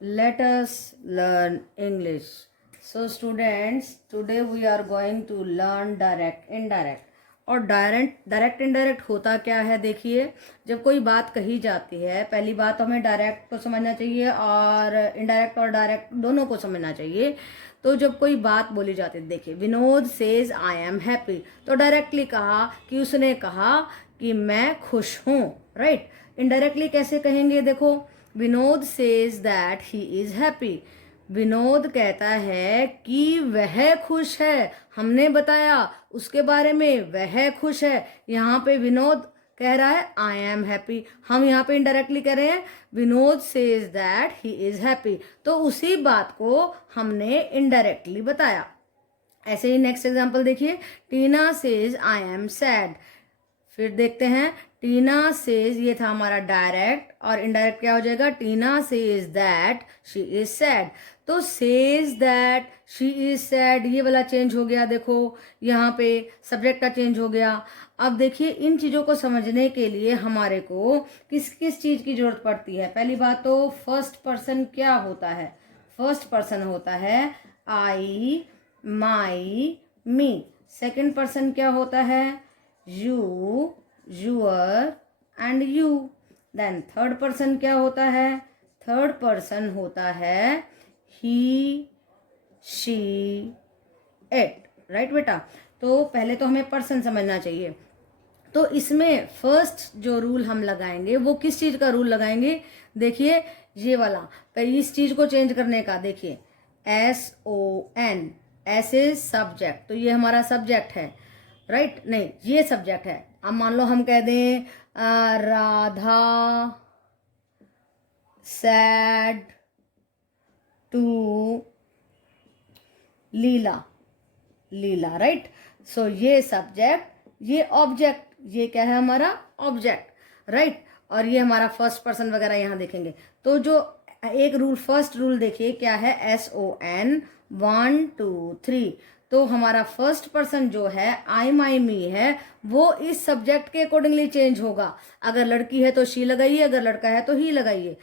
Let us learn English. So students, today we are going to learn direct, indirect. और direct indirect होता क्या है, देखिए जब कोई बात कही जाती है, पहली बात तो हमें डायरेक्ट को समझना चाहिए और इनडायरेक्ट और डायरेक्ट दोनों को समझना चाहिए। तो जब कोई बात बोली जाती है, देखिए Vinod says I am happy, तो डायरेक्टली कहा कि उसने कहा कि मैं खुश हूँ, राइट। इनडायरेक्टली कैसे कहेंगे, देखो Vinod says that he is happy, Vinod कहता है कि वह खुश है, हमने बताया उसके बारे में, वह खुश है। यहाँ पे विनोद कह रहा है आई एम हैप्पी, हम यहाँ पे इनडायरेक्टली कह रहे हैं Vinod says that he is happy, तो उसी बात को हमने इनडायरेक्टली बताया। ऐसे ही नेक्स्ट एग्जांपल देखिए, टीना सेज आई एम सैड, फिर देखते हैं टीना सेज, ये था हमारा डायरेक्ट, और इनडायरेक्ट क्या हो जाएगा, Tina says that she is sad. तो says that she is sad, ये वाला चेंज हो गया, देखो यहाँ पे सब्जेक्ट का चेंज हो गया। अब देखिए इन चीज़ों को समझने के लिए हमारे को किस किस चीज़ की जरूरत पड़ती है। पहली बात तो फर्स्ट पर्सन क्या होता है, फर्स्ट पर्सन होता है I, my, me. Second person क्या होता है, you, your and you। Then third person क्या होता है, थर्ड पर्सन होता है he, she, it, राइट बेटा। तो पहले तो हमें पर्सन समझना चाहिए। तो इसमें फर्स्ट जो रूल हम लगाएंगे वो किस चीज का रूल लगाएंगे, देखिए ये वाला, इस चीज को चेंज करने का। देखिए SON, एस इज सब्जेक्ट, तो ये हमारा सब्जेक्ट है, राइट नहीं ये सब्जेक्ट है। अब मान लो हम कह दें Radha said to Leela, Leela, right. So ये सब्जेक्ट, ये ऑब्जेक्ट, ये क्या है हमारा ऑब्जेक्ट, राइट। और ये हमारा फर्स्ट पर्सन वगैरह यहाँ देखेंगे। तो जो एक रूल, फर्स्ट रूल देखिए क्या है, SON 1 2 3। तो हमारा फर्स्ट पर्सन जो है आई, माई, मी है, वो इस सब्जेक्ट के अकॉर्डिंगली चेंज होगा। अगर लड़की है तो शी लगाइए, अगर लड़का है तो ही लगाइए।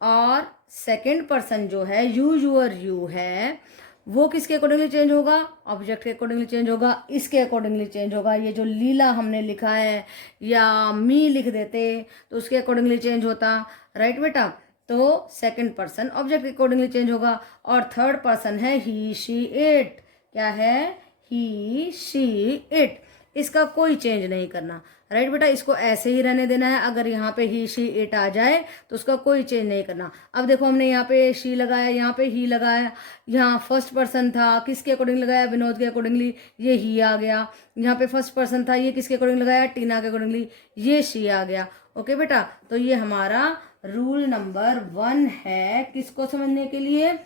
और सेकंड पर्सन जो है यू, यूअर, यू है, वो किसके अकॉर्डिंगली चेंज होगा, ऑब्जेक्ट के अकॉर्डिंगली चेंज होगा, इसके अकॉर्डिंगली चेंज होगा। ये जो लीला हमने लिखा है या मी लिख देते तो उसके अकॉर्डिंगली चेंज होता, राइट बेटा। तो सेकंड पर्सन ऑब्जेक्ट के अकॉर्डिंगली चेंज होगा। और थर्ड पर्सन है ही, शी, इट, क्या है ही, शी, इट, इसका कोई चेंज नहीं करना, राइट बेटा। इसको ऐसे ही रहने देना है। अगर यहाँ पे ही, शी, इट आ जाए तो उसका कोई चेंज नहीं करना। अब देखो हमने यहाँ पे शी लगाया, यहाँ पे ही लगाया, यहाँ फर्स्ट पर्सन था किसके अकॉर्डिंग लगाया, विनोद के अकॉर्डिंगली, ये ही आ गया। यहाँ पे फर्स्ट पर्सन था, ये किसके अकॉर्डिंग लगाया, टीना के अकॉर्डिंगली, ये शी आ गया। ओके बेटा, तो ये हमारा रूल नंबर 1 है, किसको समझने के लिए,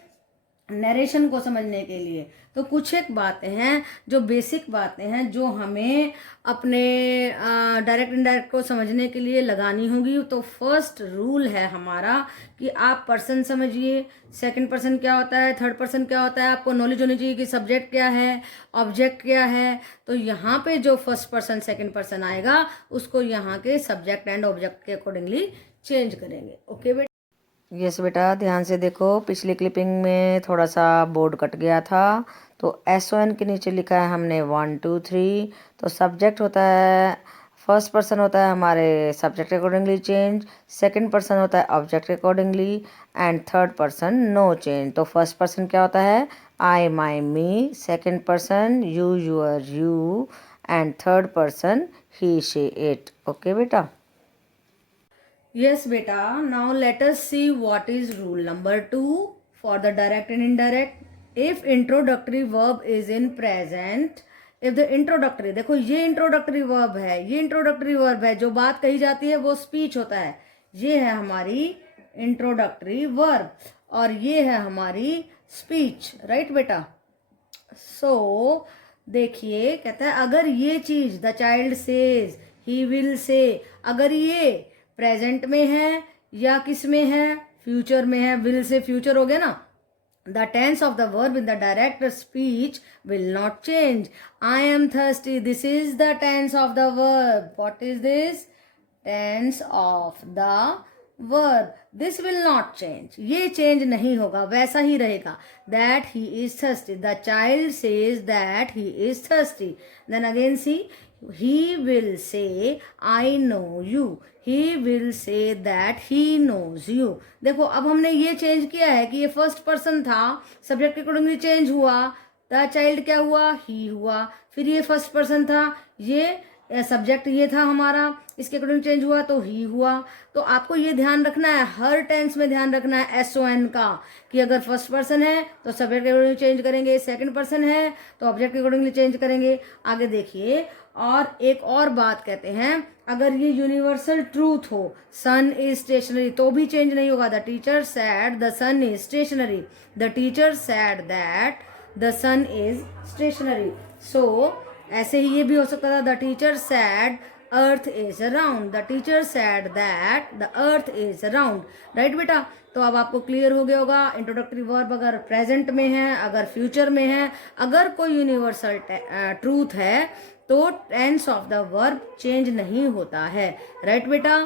नरेशन को समझने के लिए। तो कुछ एक बातें हैं जो बेसिक बातें हैं जो हमें अपने डायरेक्ट इनडायरेक्ट को समझने के लिए लगानी होगी। तो फर्स्ट रूल है हमारा कि आप पर्सन समझिए, सेकंड पर्सन क्या होता है, थर्ड पर्सन क्या होता है, आपको नॉलेज होनी चाहिए कि सब्जेक्ट क्या है, ऑब्जेक्ट क्या है। तो यहाँ पे जो फर्स्ट पर्सन सेकंड पर्सन आएगा उसको यहाँ के सब्जेक्ट एंड ऑब्जेक्ट के अकॉर्डिंगली चेंज करेंगे। ओके बेटा। यस बेटा, ध्यान से देखो, पिछली क्लिपिंग में थोड़ा सा बोर्ड कट गया था। तो SON के नीचे लिखा है हमने 1 2 3। तो सब्जेक्ट होता है, फर्स्ट पर्सन होता है हमारे सब्जेक्ट के अकॉर्डिंगली चेंज, सेकंड पर्सन होता है ऑब्जेक्ट के accordingly, and third person no change. तो फर्स्ट पर्सन क्या होता है, I, my, me, second person you, your, you, and third person he, she, it. Okay बेटा। Yes, beta. Now let us see what is rule number 2 for the direct and indirect. If introductory verb is in present, if the introductory, देखो ये introductory verb है, ये introductory verb है, जो बात कही जाती है वो speech होता है, ये है हमारी introductory verb और ये है हमारी speech, right बेटा। सो देखिए कहता है अगर ये चीज the child says, he will से, अगर ये प्रेजेंट में है या किस में है, फ्यूचर में है, विल से फ्यूचर हो गया ना, the tense of the verb in the direct speech will not change. I am thirsty, this is the tense of the verb. What is this? Tense of the verb, this will not change, ये change नहीं होगा, वैसा ही रहेगा. That he is thirsty, the child says that he is thirsty. Then again see, he will say I know you, he will say that he knows you. देखो अब हमने ये चेंज किया है कि ये फर्स्ट पर्सन था, सब्जेक्ट के अकॉर्डिंगली चेंज हुआ, द चाइल्ड क्या हुआ, ही हुआ. फिर ये फर्स्ट पर्सन था, ये सब्जेक्ट ये था हमारा, इसके अकॉर्डिंग चेंज हुआ तो ही हुआ. तो आपको ये ध्यान रखना है, हर टेंस में ध्यान रखना है एसओएन का, कि अगर फर्स्ट पर्सन है तो सब्जेक्ट के अकॉर्डिंग चेंज करेंगे, सेकंड पर्सन है तो ऑब्जेक्ट के अकॉर्डिंगली चेंज करेंगे. आगे देखिए, और एक और बात कहते हैं, अगर ये यूनिवर्सल ट्रूथ हो, सन इज स्टेशनरी, तो भी चेंज नहीं होगा. The teacher said the sun is stationary, the teacher said that the sun is stationary. So ऐसे ही ये भी हो सकता था, the teacher said earth is round, the teacher said that the earth is round. Right बेटा, तो अब आपको क्लियर हो गया होगा. इंट्रोडक्टरी वर्ब अगर प्रेजेंट में है, अगर फ्यूचर में है, अगर कोई यूनिवर्सल ट्रूथ है तो tense of the verb change नहीं होता है. राइट बेटा.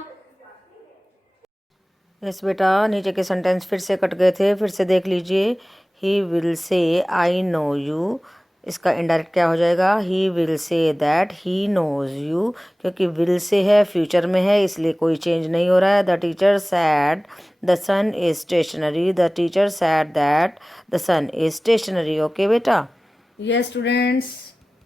यस बेटा, नीचे के सेंटेंस फिर से कट गए थे, फिर से देख लीजिए. He will say I know you, इसका इनडायरेक्ट क्या हो जाएगा, he will say that he knows you, क्योंकि विल से है, फ्यूचर में है, इसलिए कोई चेंज नहीं हो रहा है. The teacher said the sun is stationary, the teacher said that the sun is stationary. Okay बेटा. यस स्टूडेंट्स,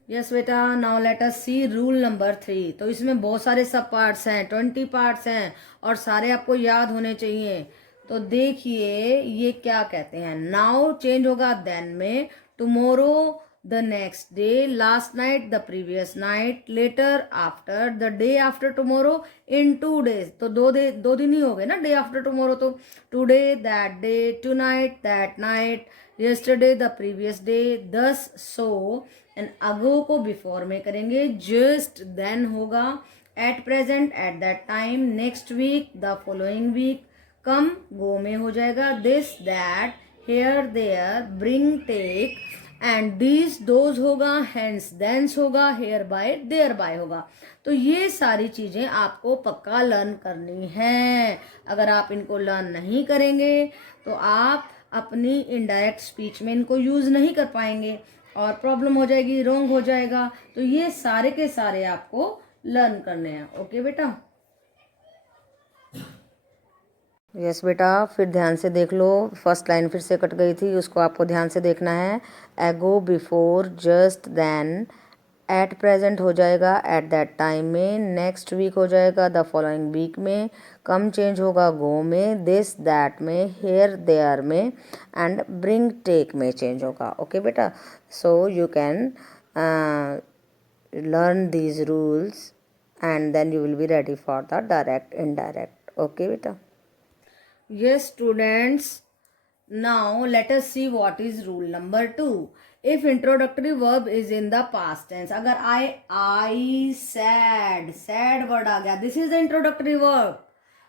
यस बेटा. Now let us see rule number 3. तो इसमें बहुत सारे सब पार्ट्स हैं, 20 पार्ट्स हैं और सारे आपको याद होने चाहिए. तो देखिए ये क्या कहते हैं. नाउ चेंज होगा देन में, tomorrow the next day, last night the previous night, later after, the day after tomorrow, in 2 days. तो 2 दिन ही हो गए ना डे आफ्टर टुमारो. तो today that day, tonight that night, yesterday the previous day, thus so. And ago को before में करेंगे, जस्ट देन होगा, at present at that time, next week the following week, कम गो में हो जाएगा, this that, here there, bring take, and these those होगा, hence thence होगा, hereby thereby होगा. तो ये सारी चीजें आपको पक्का लर्न करनी है. अगर आप इनको लर्न नहीं करेंगे तो आप अपनी इनडायरेक्ट स्पीच में इनको यूज नहीं कर पाएंगे और प्रॉब्लम हो जाएगी, रॉन्ग हो जाएगा. तो ये सारे के सारे आपको लर्न करने हैं. ओके बेटा. यस बेटा, फिर ध्यान से देख लो. फर्स्ट लाइन फिर से कट गई थी, उसको आपको ध्यान से देखना है. Ago, before, just, then, at present हो जाएगा एट दैट टाइम में, नेक्स्ट वीक हो जाएगा द फॉलोइंग वीक में, कम चेंज होगा गो में, दिस दैट में, हेयर देयर में, एंड ब्रिंग टेक में चेंज होगा. ओके बेटा. So you can learn these rules and then you will be ready for the direct indirect. Okay बेटा. Yes students, now let us see what is rule number 2. If introductory verb is in the past tense, अगर I sad word आ गया, this is the introductory verb,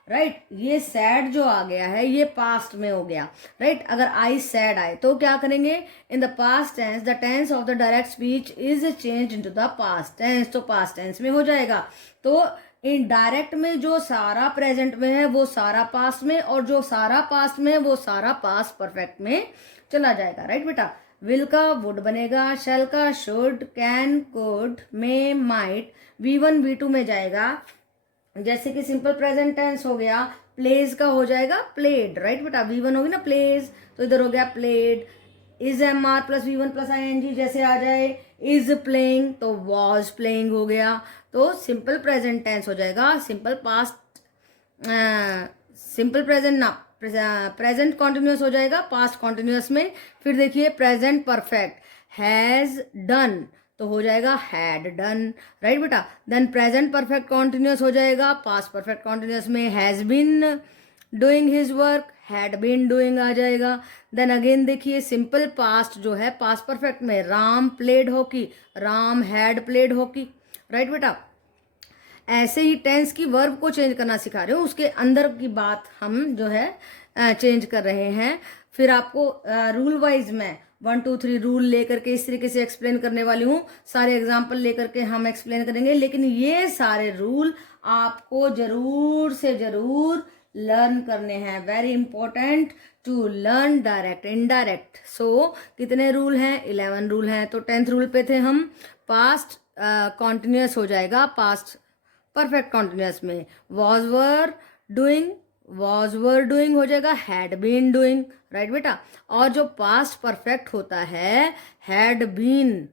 right. ये sad जो आ गया है ये past में हो गया, राइट. अगर आई सैड आए तो क्या करेंगे, in the past tense the tense of the direct speech is change into the past tense, तो पास्ट टेंस में हो जाएगा. तो इन डायरेक्ट में जो सारा प्रेजेंट में है वो सारा पास्ट में, और जो सारा पास्ट में है वो सारा पास्ट परफेक्ट में चला जाएगा. राइट बेटा. विल का वुड बनेगा, शैल का should, can could, may might, V1 V2 में जाएगा. जैसे कि सिंपल प्रेजेंट टेंस हो गया, प्लेज का हो जाएगा प्लेड. राइट बेटा. V1 होगी ना प्लेज, तो इधर हो गया played. Is MR plus V1 plus ING जैसे आ जाए, इज प्लेइंग तो वॉज प्लेइंग हो गया. तो सिंपल प्रेजेंट टेंस हो जाएगा, सिंपल पास्ट, सिंपल प्रेजेंट ना, प्रेजेंट कॉन्टिन्यूस हो जाएगा पास्ट कॉन्टिन्यूस में. फिर देखिए प्रेजेंट परफेक्ट, हैज डन तो हो जाएगा हैड डन. राइट बेटा. देन प्रेजेंट परफेक्ट कॉन्टिन्यूस हो जाएगा पास्ट परफेक्ट कॉन्टिन्यूस में, has been doing his work, had been doing आ जाएगा. देन अगेन देखिए सिंपल पास्ट जो है पास्ट परफेक्ट में, Ram played hockey, Ram had played hockey. Right बेटा. ऐसे ही टेंस की वर्ब को चेंज करना सिखा रहे हो, उसके अंदर की बात हम जो है चेंज कर रहे हैं. फिर आपको रूल वाइज में 1 2 3 रूल लेकर के इस तरीके से एक्सप्लेन करने वाली हूँ. सारे एग्जाम्पल लेकर के हम एक्सप्लेन करेंगे, लेकिन ये सारे रूल आपको जरूर से जरूर लर्न करने हैं, very important to learn direct indirect. So कितने रूल हैं? 11 रूल हैं। तो 10th रूल पे थे हम। पास्ट कॉन्टिन्यूस हो जाएगा पास्ट परफेक्ट कॉन्टिन्यूस में। वॉज वर डूइंग हो जाएगा हैड बीन डूइंग, राइट बेटा। और जो पास्ट परफेक्ट होता है, हैड बीन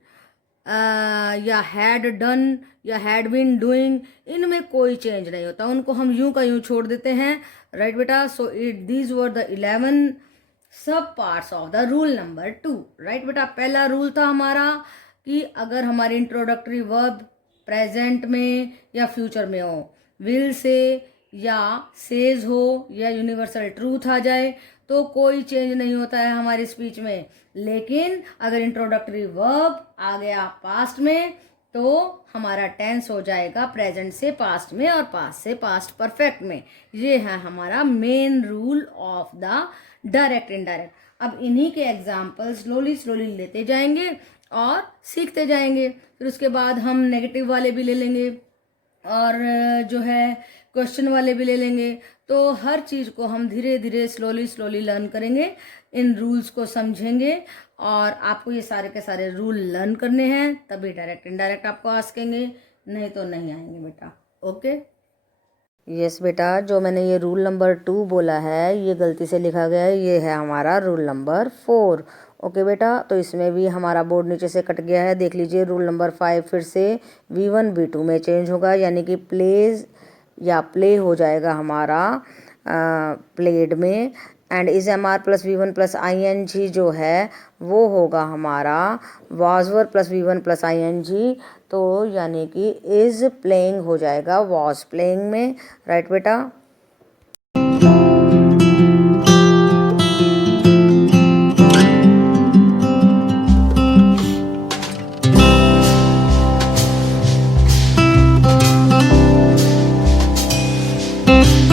या हैड डन या हैड बीन डूइंग, इनमें कोई चेंज नहीं होता, उनको हम यूं का यूं छोड़ देते हैं, राइट बेटा। So it these were the 11 सब parts of the rule number 2, right बेटा। पहला रूल था हमारा कि अगर हमारी इंट्रोडक्टरी वर्ब प्रेजेंट में या फ्यूचर में हो, विल से या सेज हो या यूनिवर्सल ट्रूथ आ जाए तो कोई चेंज नहीं होता है हमारी स्पीच में। लेकिन अगर इंट्रोडक्टरी वर्ब आ गया पास्ट में तो हमारा टेंस हो जाएगा प्रेजेंट से पास्ट में और पास्ट से पास्ट परफेक्ट में। ये है हमारा main rule of the direct indirect. अब इन्हीं के एग्जाम्पल स्लोली स्लोली लेते जाएंगे और सीखते जाएंगे। फिर उसके बाद हम नेगेटिव वाले भी ले लेंगे और जो है क्वेश्चन वाले भी ले लेंगे। तो हर चीज़ को हम धीरे धीरे स्लोली स्लोली लर्न करेंगे, इन रूल्स को समझेंगे और आपको ये सारे के सारे रूल लर्न करने हैं, तभी डायरेक्ट इनडायरेक्ट आपको आसकेंगे, नहीं तो नहीं आएंगे बेटा। ओके यस बेटा, जो मैंने ये रूल नंबर 2 बोला है ये गलती से लिखा गया है, ये है हमारा रूल नंबर 4। ओके बेटा, तो इसमें भी हमारा बोर्ड नीचे से कट गया है, देख लीजिए। रूल नंबर 5 फिर से V1 V2 में चेंज होगा, यानी कि प्लेज या प्ले हो जाएगा हमारा प्लेड में। And is MR plus V1 plus ING जो है वो होगा हमारा वाजवर प्लस V1 प्लस ING, तो यानी कि इज प्लेइंग हो जाएगा वॉज प्लेइंग में, राइट बेटा।